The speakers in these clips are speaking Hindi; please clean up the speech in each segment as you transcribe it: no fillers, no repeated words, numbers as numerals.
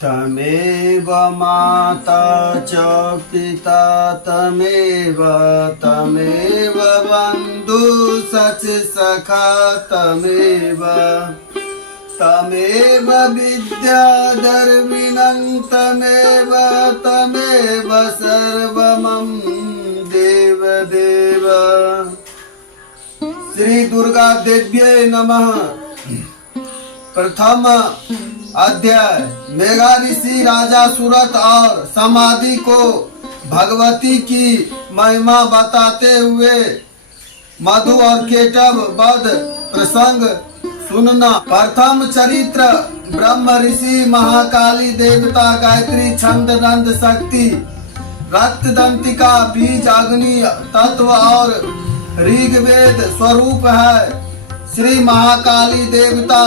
तमेव माता च पिता तमेव बन्धु सच सखा तमेव विद्याधर्मिणं तमेव सर्वमं देवदेव। श्री दुर्गा देव्यै नमः। प्रथम अध्याय मेघा ऋषि राजा सूरत और समाधि को भगवती की महिमा बताते हुए मधु और केटव वध प्रसंग सुनना। प्रथम चरित्र ब्रह्म ऋषि महाकाली देवता गायत्री छंद नंद शक्ति रक्त दंतिका बीज अग्नि तत्व और ऋग्वेद स्वरूप है। श्री महाकाली देवता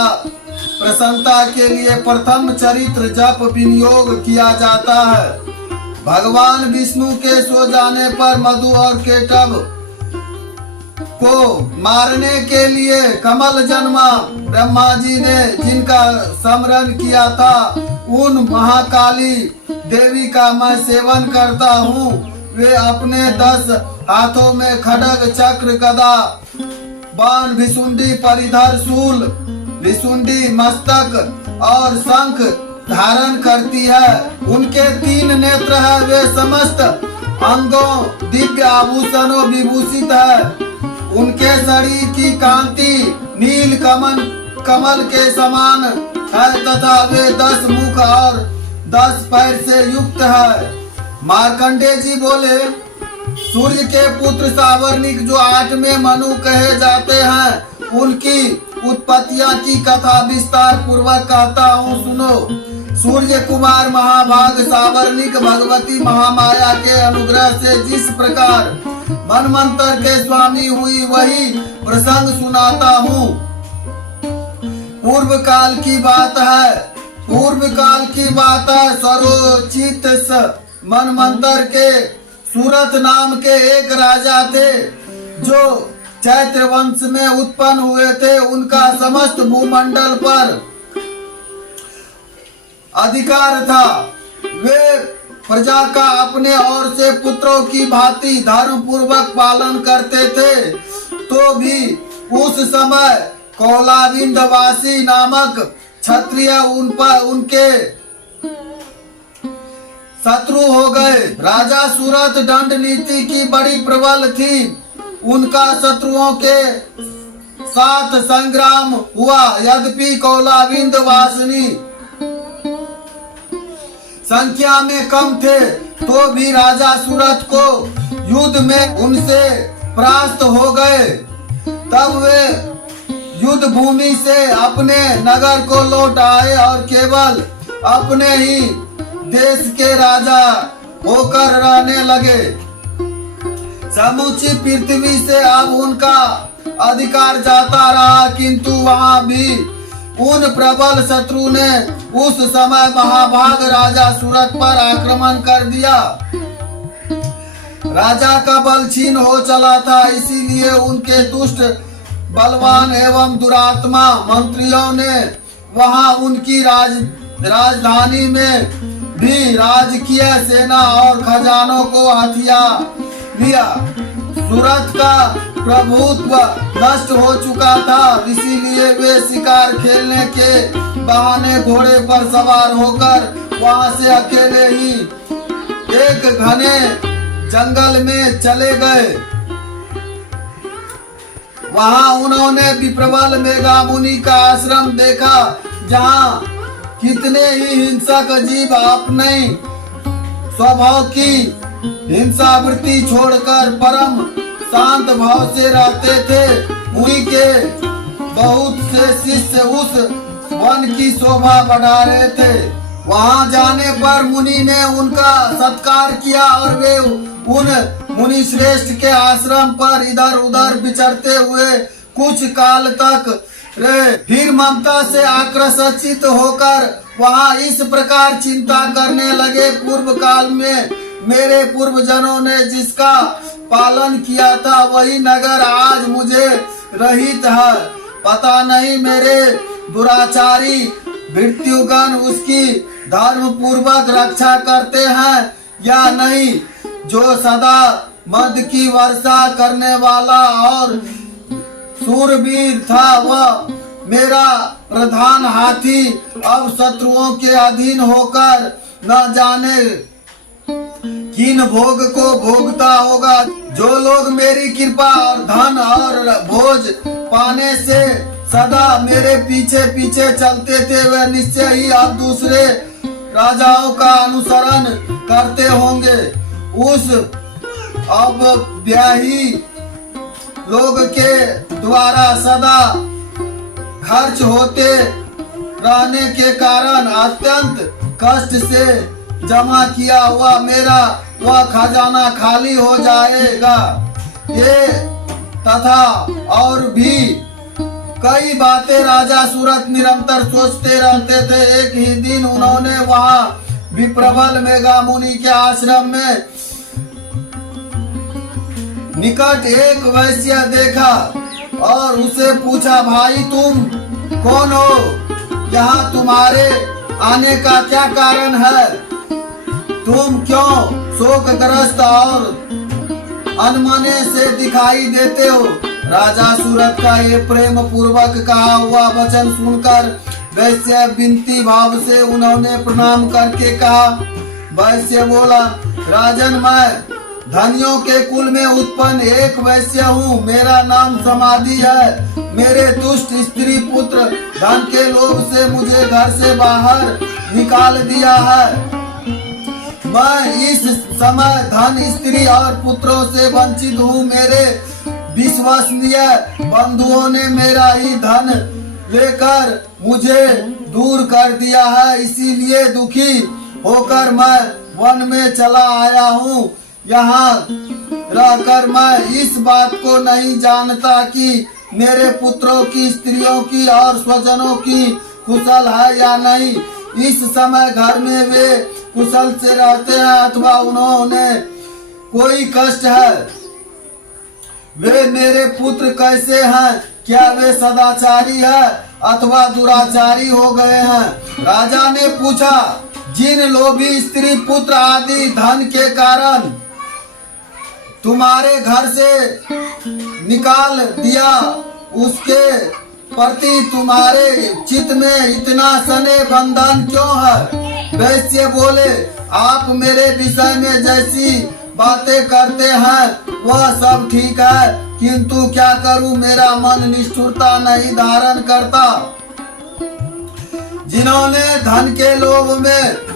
प्रसन्नता के लिए प्रथम चरित्र जप विनियोग किया जाता है। भगवान विष्णु के सो जाने पर मधु और केटव को मारने के लिए कमल जन्मा ब्रह्मा जी ने जिनका स्मरण किया था, उन महाकाली देवी का मैं सेवन करता हूँ। वे अपने 10 हाथों में खड्ग चक्र गदा बाण भिसुंडी परिधर शूल भिसुंडी मस्तक और शंख धारण करती है। उनके 3 नेत्र है। वे समस्त अंगों दिव्य आभूषणों विभूषित है। उनके शरीर की कांति नील कमल के समान है तथा वे 10 मुख और 10 पैर से युक्त है। मार्कंडेय जी बोले, सूर्य के पुत्र सावर्णिक जो 8वें मनु कहे जाते हैं, उनकी उत्पत्तियां की कथा विस्तार पूर्वक कहता हूँ, सुनो। सूर्य कुमार महाभाग सावर्णिक भगवती महामाया के अनुग्रह से जिस प्रकार मनमंत्र के स्वामी हुई, वही प्रसंग सुनाता हूँ। पूर्व काल की बात है। स्वरोचित मनमंत्र के सूरत नाम के एक राजा थे, जो चैत्र वंश में उत्पन्न हुए थे। उनका समस्त भूमंडल पर अधिकार था। वे प्रजा का अपने और से पुत्रों की भांति धर्म पूर्वक पालन करते थे। तो भी उस समय कौलाविंदवासी नामक क्षत्रिय उनके शत्रु हो गए। राजा सूरत दंड नीति की बड़ी प्रबल थी। उनका शत्रुओं के साथ संग्राम हुआ। यद्यपि कौलाविंदवासिनी संख्या में कम थे, तो भी राजा सूरत को युद्ध में उनसे परास्त हो गए। तब वे युद्ध भूमि से अपने नगर को लौट आए और केवल अपने ही देश के राजा होकर रहने लगे। समूची पृथ्वी से अब उनका अधिकार जाता रहा, किंतु वहां भी उन प्रबल शत्रु ने उस समय महाभाग राजा सूरत पर आक्रमण कर दिया। राजा का बल क्षीण हो चला था, इसीलिए उनके दुष्ट बलवान एवं दुरात्मा मंत्रियों ने वहां उनकी राजधानी में भी राजकीय सेना और खजानों को हथिया लिया। सूरत का प्रभुत्व नष्ट हो चुका था, इसीलिए वे शिकार खेलने के बहाने घोड़े पर सवार होकर वहां से अकेले ही एक घने जंगल में चले गए। वहां उन्होंने विप्रबल मेघा मुनि का आश्रम देखा, जहां कितने ही हिंसक जीव अपने स्वभाव की हिंसावृत्ति छोड़कर परम शांत भाव से रहते थे। मुनि के बहुत से शिष्य उस वन की शोभा बढ़ा रहे थे। वहां जाने पर मुनि ने उनका सत्कार किया और वे उन मुनि श्रेष्ठ के आश्रम पर इधर उधर विचरते हुए कुछ काल तक रहे। फिर ममता से आकर्षित होकर वहां इस प्रकार चिंता करने लगे, पूर्व काल में मेरे पूर्वजनों ने जिसका पालन किया था, वही नगर आज मुझे रहित है। पता नहीं मेरे दुराचारी मृत्युगण उसकी धर्म पूर्वक रक्षा करते हैं या नहीं। जो सदा मद की वर्षा करने वाला और सूरवीर था, वह मेरा प्रधान हाथी अब शत्रुओं के अधीन होकर न जाने किन भोग को भोगता होगा। जो लोग मेरी कृपा और धन और भोज पाने से सदा मेरे पीछे पीछे चलते थे, वे निश्चय ही अब दूसरे राजाओं का अनुसरण करते होंगे। उस अब ब्याही लोग के द्वारा सदा खर्च होते रहने के कारण अत्यंत कष्ट से जमा किया हुआ मेरा वह खजाना खाली हो जाएगा। ये तथा और भी कई बातें राजा सूरत निरंतर सोचते रहते थे। एक ही दिन उन्होंने वहां विप्रबल मेघा मुनि के आश्रम में निकट एक वैश्य देखा और उसे पूछा, भाई तुम कौन हो? यहाँ तुम्हारे आने का क्या कारण है? तुम क्यों शोकग्रस्त और अनमने से दिखाई देते हो? राजा सूरत का ये प्रेम पूर्वक कहा हुआ वचन सुनकर वैश्य विनती भाव से उन्होंने प्रणाम करके कहा। वैश्य बोला, राजन, मैं धनियों के कुल में उत्पन्न एक वैश्य हूँ। मेरा नाम समाधि है। मेरे दुष्ट स्त्री पुत्र धन के लोभ से मुझे घर से बाहर निकाल दिया है। मैं इस समय धन, स्त्री और पुत्रों से वंचित हूँ। मेरे विश्वसनीय बंधुओं ने मेरा ही धन लेकर मुझे दूर कर दिया है। इसीलिए दुखी होकर मैं वन में चला आया हूँ। यहाँ रहकर मैं इस बात को नहीं जानता कि मेरे पुत्रों की, स्त्रियों की और स्वजनों की कुशल है या नहीं। इस समय घर में वे कुशल से रहते हैं अथवा उन्होंने कोई कष्ट है। वे मेरे पुत्र कैसे हैं? क्या वे सदाचारी है अथवा दुराचारी हो गए हैं? राजा ने पूछा, जिन लोभी स्त्री पुत्र आदि धन के कारण तुम्हारे घर से निकाल दिया, उसके प्रति तुम्हारे चित्त में इतना स्नेह बंधन क्यों है? वैश्य बोले, आप मेरे विषय में जैसी बातें करते हैं वह सब ठीक है, किंतु क्या करूं, मेरा मन निष्ठुरता नहीं धारण करता। जिन्होंने धन के लोभ में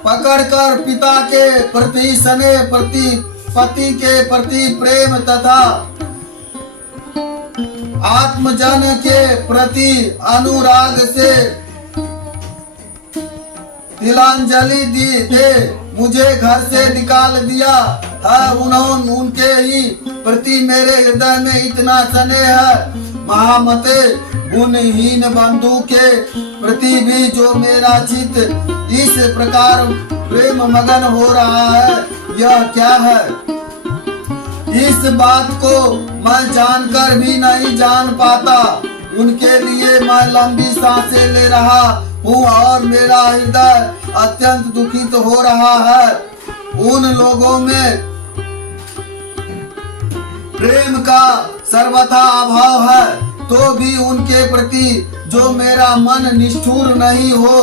पकड़कर पिता के प्रति स्नेह, पति के प्रति प्रेम तथा आत्मजन के प्रति अनुराग से तिलांजलि दे मुझे घर से निकाल दिया है, उन्होंने उनके ही प्रति मेरे हृदय में इतना स्नेह है। महामते, गुणहीन बंधु के प्रति भी जो मेरा चित्त इस प्रकार प्रेम मगन हो रहा है, यह क्या है? इस बात को मैं जानकर भी नहीं जान पाता। उनके लिए मैं लंबी सांसें ले रहा हूँ और मेरा हृदय अत्यंत दुखित हो रहा है। उन लोगों में प्रेम का सर्वथा अभाव है, तो भी उनके प्रति जो मेरा मन निष्ठुर नहीं हो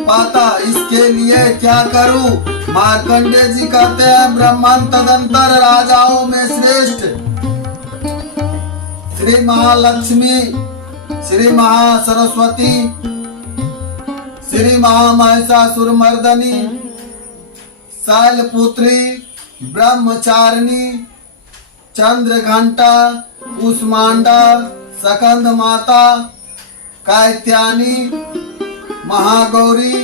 पाता, इसके लिए क्या करूं? मार्कंडे जी कहते हैं, ब्रह्मन तदंतर राजाओं में श्रेष्ठ श्री महालक्ष्मी, श्री महासरस्वती, श्री महामहिषासुरमर्दनी, शैलपुत्री, ब्रह्मचारिणी, चंद्र घंटा, कुष्मांडा, सकंद माता, कात्यायनी, महागौरी,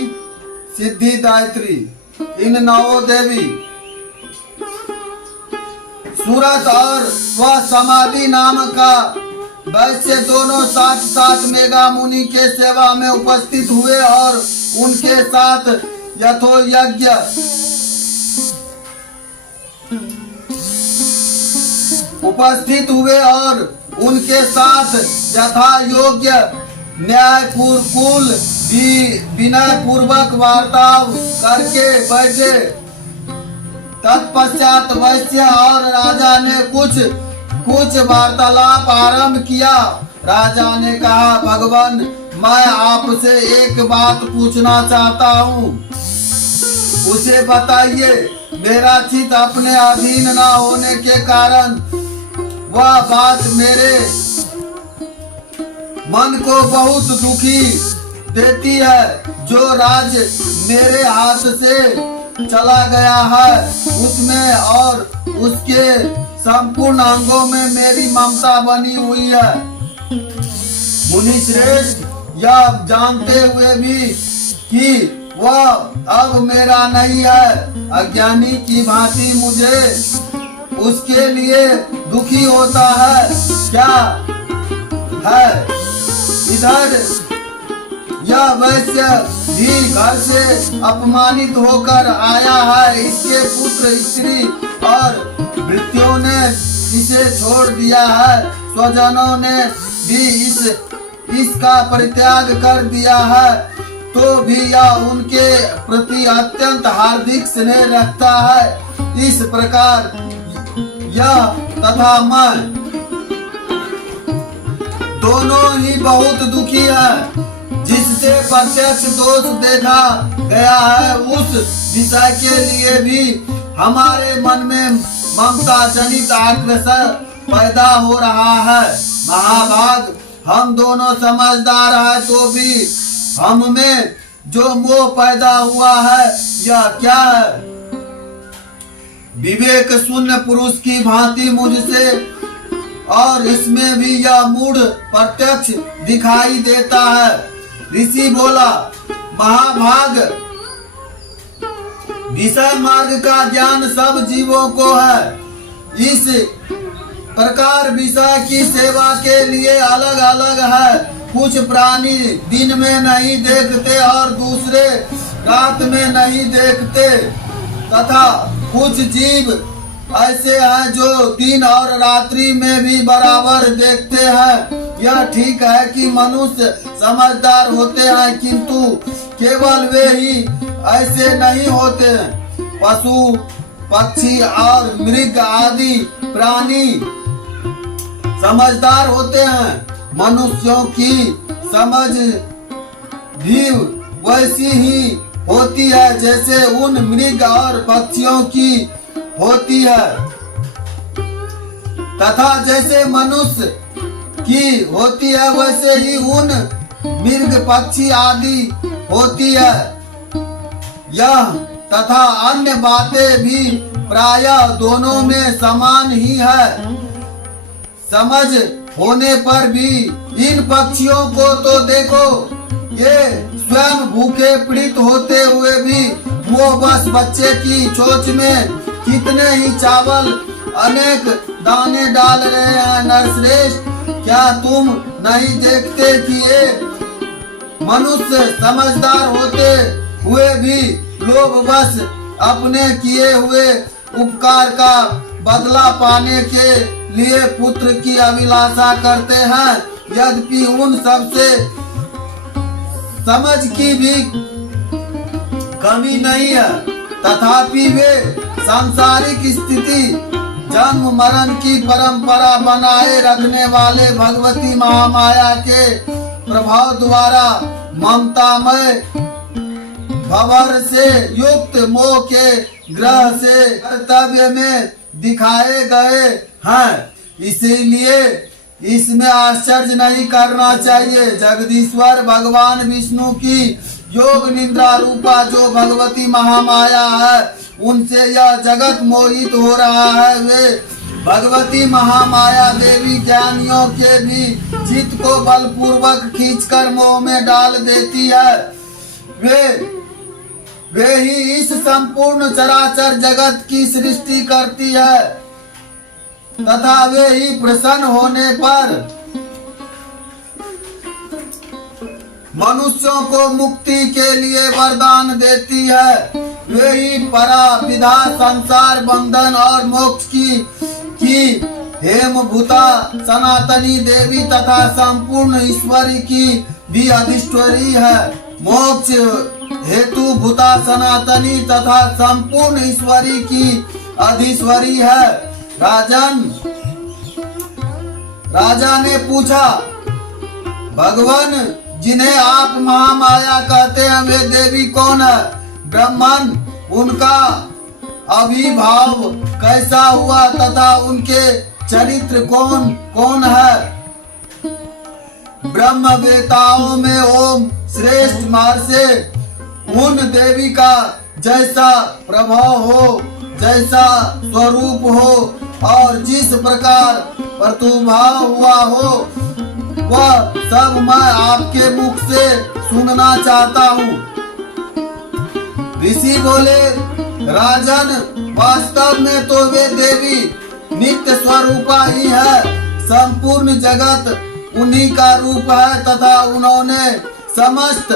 सिद्धिदात्री, इन नौ देवी सूरत और वह समाधि नाम का वैश्य दोनों साथ साथ मेघा मुनि के सेवा में उपस्थित हुए और उनके साथ यथोयज्ञ उपस्थित हुए और उनके साथ यथा योग्य न्याय पूर्वक विनय पूर्वक वार्ता करके बैठे। तत्पश्चात वैश्य और राजा ने कुछ वार्तालाप आरंभ किया। राजा ने कहा, भगवान, मैं आपसे एक बात पूछना चाहता हूँ, उसे बताइए। मेरा चित्त अपने अधीन न होने के कारण वह बात मेरे मन को बहुत दुखी देती है। जो राज मेरे हाथ से चला गया है उसमें और उसके संपूर्ण अंगों में मेरी ममता बनी हुई है। मुनि श्रेष्ठ, यह जानते हुए भी कि वह अब मेरा नहीं है, अज्ञानी की भांति मुझे उसके लिए दुखी होता है क्या है। इधर यह वैश्य भी घर से अपमानित होकर आया है। इसके पुत्र, स्त्री और भृत्यों ने इसे छोड़ दिया है। स्वजनों ने भी इसका परित्याग कर दिया है, तो भी यह उनके प्रति अत्यंत हार्दिक स्नेह रखता है। इस प्रकार यह तथा मैं दोनों ही बहुत दुखी है। जिससे प्रत्यक्ष दोष देखा गया है उस विषय के लिए भी हमारे मन में ममता जनित आक्रोश पैदा हो रहा है। महाभाग, हम दोनों समझदार हैं तो भी हम में जो मोह पैदा हुआ है यह क्या है। विवेक शून्य पुरुष की भांति मुझसे और इसमें भी यह मूढ़ प्रत्यक्ष दिखाई देता है। ऋषि बोला, महाभाग, विषय मार्ग का ज्ञान सब जीवों को है। इस प्रकार विषय की सेवा के लिए अलग अलग है। कुछ प्राणी दिन में नहीं देखते और दूसरे रात में नहीं देखते, तथा कुछ जीव ऐसे हैं जो दिन और रात्रि में भी बराबर देखते हैं। यह ठीक है कि मनुष्य समझदार होते हैं, किंतु केवल वे ही ऐसे नहीं होते। पशु, पक्षी और मृग आदि प्राणी समझदार होते हैं। मनुष्यों की समझ भी वैसी ही होती है जैसे उन मृग और पक्षियों की होती है, तथा जैसे मनुष्य की होती है वैसे ही उन मृग, पक्षी आदि होती है। यह तथा अन्य बातें भी प्रायः दोनों में समान ही है। समझ होने पर भी इन पक्षियों को तो देखो, ये स्वयं भूखे पीड़ित होते हुए भी वो बस बच्चे की चोंच में कितने ही चावल अनेक दाने डाल रहे हैं। नरश्रेष्ठ, क्या तुम नहीं देखते कि ये मनुष्य समझदार होते हुए भी लोग बस अपने किए हुए उपकार का बदला पाने के लिए पुत्र की अभिलाषा करते हैं। यद्यपि उन सबसे समझ की भी कमी नहीं है, तथापि वे सांसारिक स्थिति, जन्म मरण की परंपरा बनाए रखने वाले भगवती महामाया के प्रभाव द्वारा ममतामय भंवर से युक्त मोह के ग्रह से कर्तव्य में दिखाए गए हैं। इसीलिए इसमें आश्चर्य नहीं करना चाहिए। जगदीश्वर भगवान विष्णु की योग निद्रा रूपा जो भगवती महामाया है, उनसे यह जगत मोहित हो रहा है। वे भगवती महामाया देवी ज्ञानियों के भी चित्त को बलपूर्वक खींचकर मोह में डाल देती है। वे ही इस संपूर्ण चराचर जगत की सृष्टि करती है, तथा वे ही प्रसन्न होने पर मनुष्यों को मुक्ति के लिए वरदान देती है। वे ही परा विधा संसार बंधन और मोक्ष की हेमभूता सनातनी देवी तथा संपूर्ण ईश्वरी की भी अधिष्ठरी है। मोक्ष हेतु भूता सनातनी तथा संपूर्ण ईश्वरी की अधीश्वरी है। राजा ने पूछा, भगवान जिन्हें आप महामाया कहते हैं वे देवी कौन है? ब्राह्मण, उनका अभिभाव कैसा हुआ तथा उनके चरित्र कौन कौन है? ब्रह्मवेताओं में ओम श्रेष्ठ महर्षि उन देवी का जैसा प्रभाव हो, जैसा स्वरूप हो और जिस प्रकार प्रादुर्भाव हुआ हो वह सब मैं आपके मुख से सुनना चाहता हूँ। ऋषि बोले, राजन, वास्तव में तो वे देवी नित्य स्वरूपा ही है। संपूर्ण जगत उन्हीं का रूप है तथा उन्होंने समस्त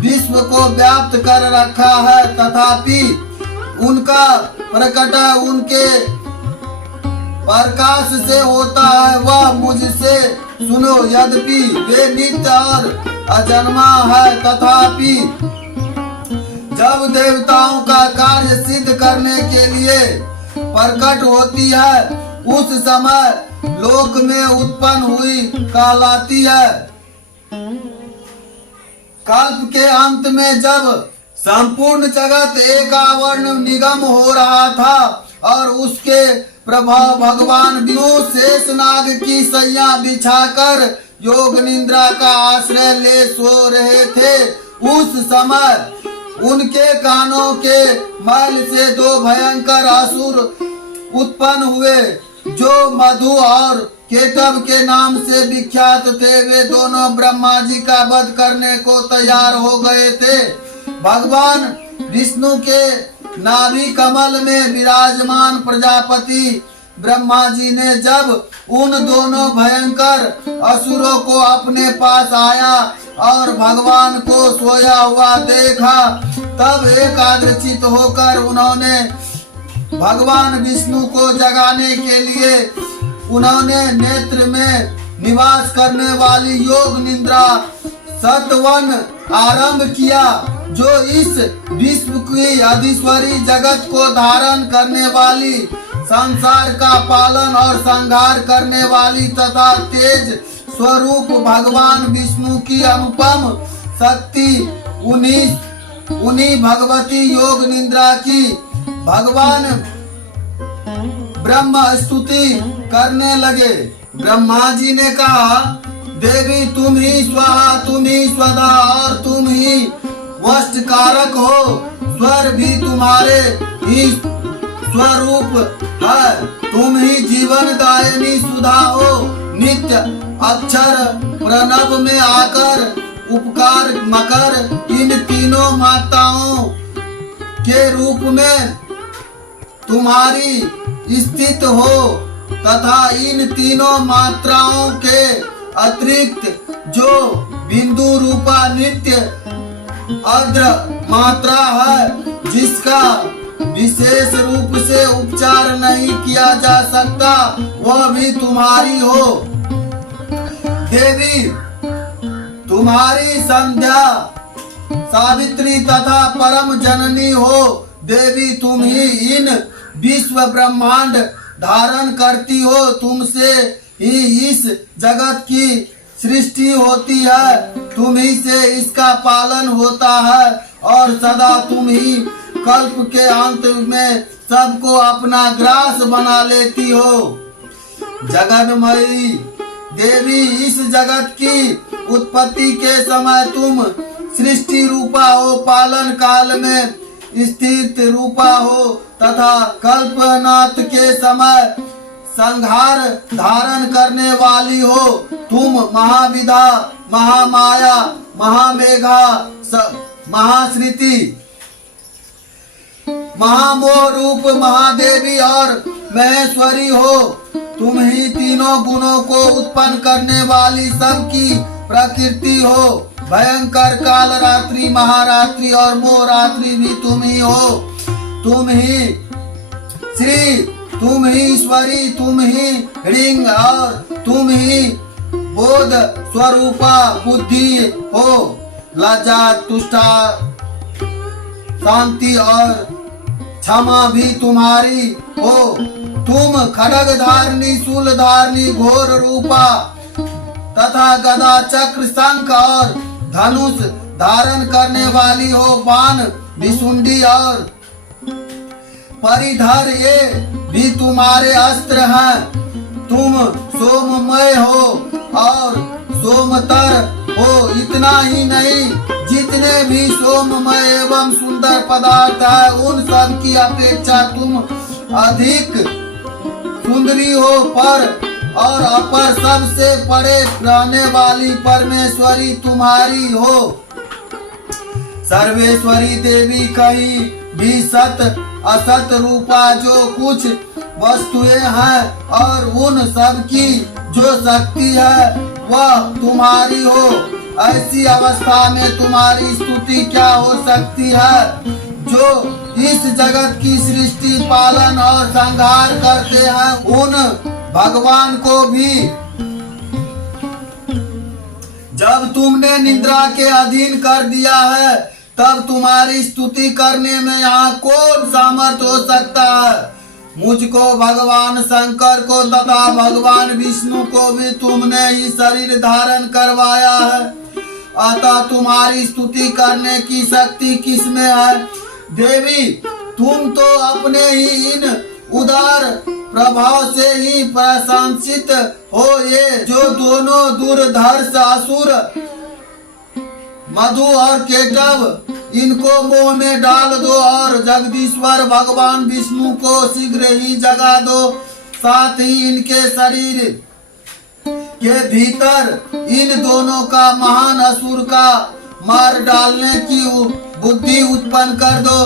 विश्व को व्याप्त कर रखा है। तथापि उनका प्रकट उनके प्रकाश से होता है, वह मुझसे सुनो। यद्यपि वे नित्य और अजन्मा है, तथापि जब देवताओं का कार्य सिद्ध करने के लिए प्रकट होती है उस समय लोक में उत्पन्न हुई कहलाती है। कल्प के अंत में जब संपूर्ण जगत एक आवरण निगम हो रहा था और उसके प्रभाव भगवान विष्णु शेषनाग की सैया बिछाकर योग निद्रा का आश्रय ले सो रहे थे, उस समय उनके कानों के मैल से दो भयंकर असुर उत्पन्न हुए जो मधु और केटव के नाम से विख्यात थे। वे दोनों ब्रह्मा जी का वध करने को तैयार हो गए थे। भगवान विष्णु के नाभि कमल में विराजमान प्रजापति ब्रह्मा जी ने जब उन दोनों भयंकर असुरों को अपने पास आया और भगवान को सोया हुआ देखा, तब एकाग्रचित होकर उन्होंने भगवान विष्णु को जगाने के लिए उन्होंने नेत्र में निवास करने वाली योग निद्रा सतवन आरंभ किया, जो इस विश्व की अधीश्वरी जगत को धारण करने वाली, संसार का पालन और संहार करने वाली तथा तेज स्वरूप भगवान विष्णु की अनुपम शक्ति उन्हीं भगवती योग निद्रा की भगवान ब्रह्म स्तुति करने लगे। ब्रह्मा जी ने कहा, देवी तुम ही स्वाहा, तुम ही स्वधा और तुम ही वष्ट कारक हो। स्वर भी तुम्हारे ही स्वरूप है। तुम ही जीवन दायिनी सुधा हो। नित्य अक्षर प्रणव में आकर उपकार मकर इन तीनों माताओं के रूप में तुम्हारी स्थित हो तथा इन तीनों मात्राओं के अतिरिक्त जो बिंदु रूपा नित्य अद्र मात्रा है, जिसका विशेष रूप से उपचार नहीं किया जा सकता, वह भी तुम्हारी हो। देवी तुम्हारी संध्या सावित्री तथा परम जननी हो। देवी तुम ही इन विश्व ब्रह्मांड धारण करती हो। तुमसे ही इस जगत की सृष्टि होती है, तुम ही से इसका पालन होता है और सदा तुम ही कल्प के अंत में सबको अपना ग्रास बना लेती हो। जगन्मयी देवी, इस जगत की उत्पत्ति के समय तुम सृष्टि रूपा हो, पालन काल में स्थित रूपा हो तथा कल्पनाथ के समय संहार धारण करने वाली हो। तुम महाविधा, महामाया, महामेघा, महाश्रुति, महामोह रूप महादेवी और महेश्वरी हो। तुम ही तीनों गुणों को उत्पन्न करने वाली सबकी प्रकृति हो। भयंकर काल रात्रि, महारात्रि और मोह रात्रि भी तुम ही हो। तुम ही श्री, तुम ही ईश्वरी, तुम ही ह्रीं और तुम ही बोध स्वरूपा बुद्धि हो। लज्जा, तुष्टा, शांति और क्षमा भी तुम्हारी हो। तुम खड्ग धारणी, शूल धारणी, घोर रूपा तथा गदा, चक्र, शंख और धनुष धारण करने वाली हो। बाण, विशुंडी और परिधर ये भी तुम्हारे अस्त्र हैं। तुम सोममय हो और सोमतर हो। इतना ही नहीं, जितने भी सोममय एवं सुंदर पदार्थ है उन सब की अपेक्षा तुम अधिक सुंदरी हो। पर और अपर सबसे परे रहने वाली परमेश्वरी तुम्हारी हो। सर्वेश्वरी देवी कहीं भी सत असत रूपा जो कुछ वस्तुएं हैं और उन सब की जो शक्ति है वह तुम्हारी हो। ऐसी अवस्था में तुम्हारी स्तुति क्या हो सकती है? जो इस जगत की सृष्टि, पालन और संहार करते हैं उन भगवान को भी जब तुमने निद्रा के अधीन कर दिया है तब तुम्हारी स्तुति करने में यहाँ कौन सामर्थ हो सकता है? मुझको, भगवान शंकर को तथा भगवान विष्णु को भी तुमने ही शरीर धारण करवाया है, अतः तुम्हारी स्तुति करने की शक्ति किसमें है? देवी, तुम तो अपने ही इन उदार प्रभाव से ही प्रशंसित हो। ये जो दोनों दुर्धर्ष असुर मधु और केटव, इनको मोह में डाल दो और जगदीश्वर भगवान विष्णु को शीघ्र ही जगा दो। साथ ही इनके शरीर के भीतर इन दोनों का महान असुर का मार डालने की बुद्धि उत्पन्न कर दो।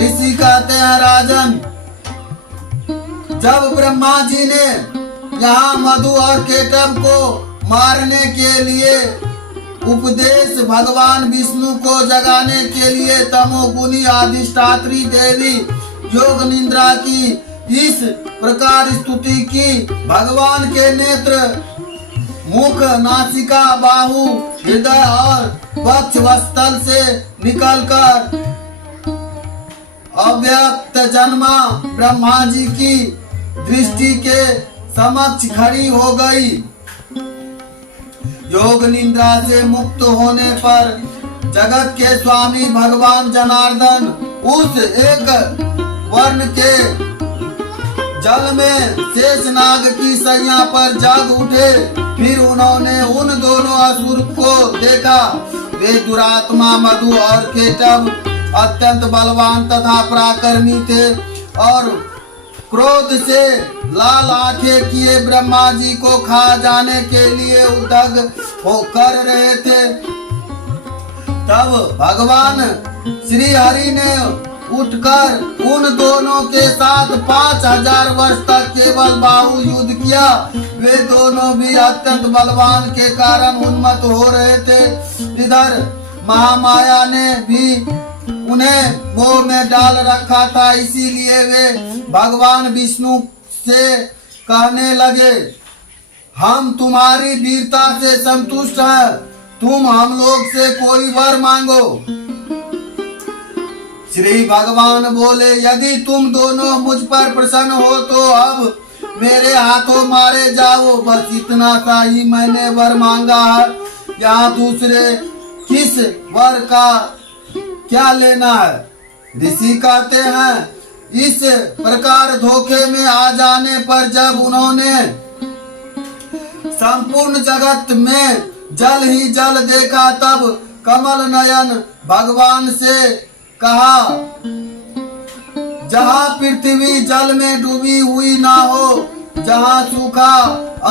ऋषि कहते हैं, राजन, जब ब्रह्मा जी ने यहाँ मधु और केटव को मारने के लिए उपदेश भगवान विष्णु को जगाने के लिए तमोगुनी अधिष्ठात्री देवी योग निद्रा की इस प्रकार स्तुति की। भगवान के नेत्र, मुख, नासिका, बाहु, हृदय और वक्ष वस्तल से निकलकर अव्यक्त जन्मा ब्रह्मा जी की दृष्टि के समक्ष खड़ी हो गई। योग निद्रा से मुक्त होने पर जगत के स्वामी भगवान जनार्दन उस एक वर्ण के जल में शेषनाग की सैया पर जाग उठे। फिर उन्होंने उन दोनों असुर को देखा। वे दुरात्मा मधु और केटव अत्यंत बलवान तथा पराक्रमी थे और क्रोध से लाल आंखें किए ब्रह्मा जी को खा जाने के लिए उद्यत होकर रहे थे। तब भगवान श्री हरि ने उठकर उन दोनों के साथ 5000 वर्ष तक केवल बाहु युद्ध किया। वे दोनों भी अत्यंत बलवान के कारण उन्मत्त हो रहे थे। इधर महामाया ने भी उन्हें मोह में डाल रखा था, इसीलिए वे भगवान विष्णु से कहने लगे, हम तुम्हारी वीरता से संतुष्ट हैं, तुम हम लोग से कोई वर मांगो। श्री भगवान बोले, यदि तुम दोनों मुझ पर प्रसन्न हो तो अब मेरे हाथों मारे जाओ। बस इतना सा ही मैंने वर मांगा है, यहाँ दूसरे किस वर का क्या लेना है। ऋषि कहते हैं, इस प्रकार धोखे में आ जाने पर जब उन्होंने संपूर्ण जगत में जल ही जल देखा तब कमल नयन भगवान से कहा, जहाँ पृथ्वी जल में डूबी हुई ना हो, जहाँ सूखा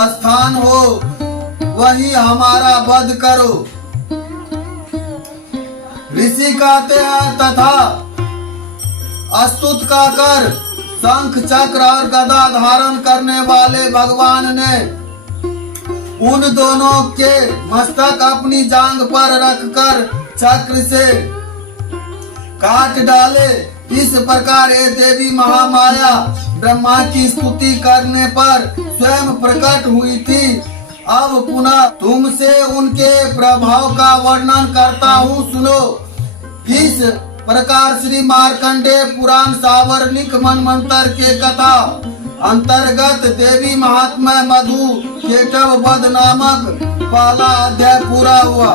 स्थान हो, वहीं हमारा वध करो। ऋषि कहते हैं, तथा अस्तुत का कर शंख चक्र और गदा धारण करने वाले भगवान ने उन दोनों के मस्तक अपनी जांग पर रखकर चक्र से काट डाले। इस प्रकार ये देवी महामाया ब्रह्मा की स्तुति करने पर स्वयं प्रकट हुई थी अब पुनः तुमसे उनके प्रभाव का वर्णन करता हूँ, सुनो। इस प्रकार श्री मार्कंडेय पुराण सावर्णिक मनमंत्र के कथा अंतर्गत देवी महात्मा मधु केटव वध नामक पहला अध्याय पूरा हुआ।